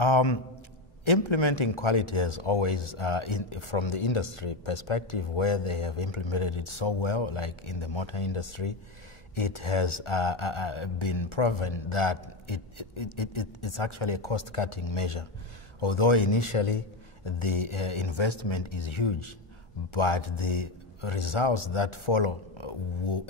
Um, Implementing quality has always, from the industry perspective, where they have implemented it so well, like in the motor industry, it has been proven that it's actually a cost-cutting measure. Although initially the investment is huge, but the results that follow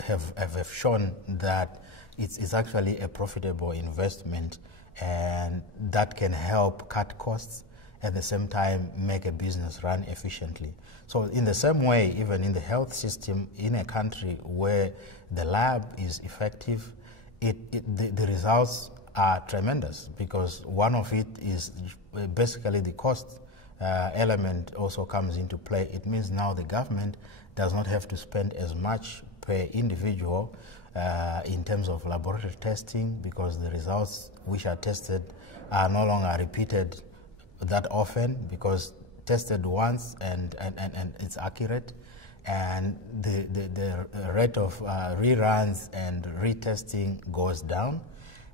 have shown that it's actually a profitable investment, and that can help cut costs, at the same time make a business run efficiently. So in the same way, even in the health system, in a country where the lab is effective, the results are tremendous, because one of it is basically the cost element also comes into play. It means now the government does not have to spend as much per individual in terms of laboratory testing, because the results which are tested are no longer repeated that often, because tested once and it's accurate, and the rate of reruns and retesting goes down.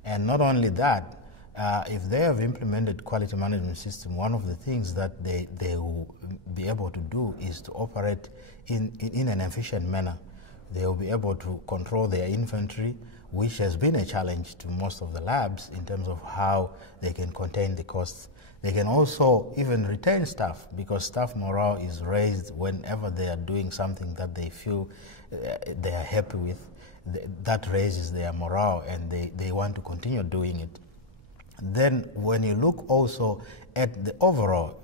And not only that, if they have implemented quality management system, one of the things that they will be able to do is to operate in an efficient manner. They will be able to control their inventory, which has been a challenge to most of the labs in terms of how they can contain the costs. They can also even retain staff, because staff morale is raised whenever they are doing something that they feel they are happy with. That raises their morale, and they want to continue doing it. Then when you look also at the overall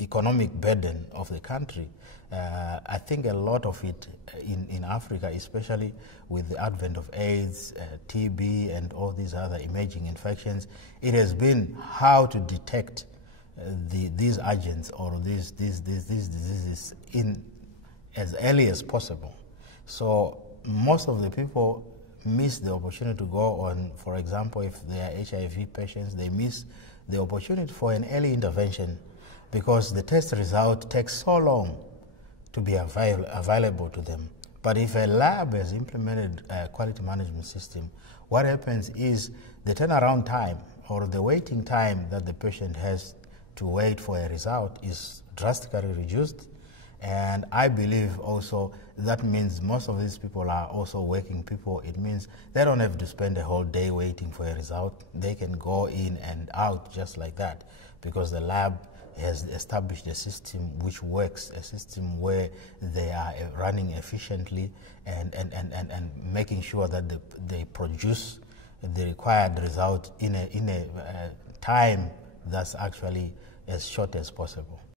economic burden of the country, I think a lot of it in Africa, especially with the advent of AIDS, TB, and all these other emerging infections, it has been how to detect these agents or these diseases in as early as possible. So most of the people miss the opportunity to go on, for example, if they are HIV patients, they miss the opportunity for an early intervention, because the test result takes so long to be available to them. But if a lab has implemented a quality management system, what happens is the turnaround time or the waiting time that the patient has to wait for a result is drastically reduced. And I believe also that means most of these people are also working people. It means they don't have to spend a whole day waiting for a result. They can go in and out just like that, because the lab has established a system which works, a system where they are running efficiently and making sure that they produce the required result in a time that's actually as short as possible.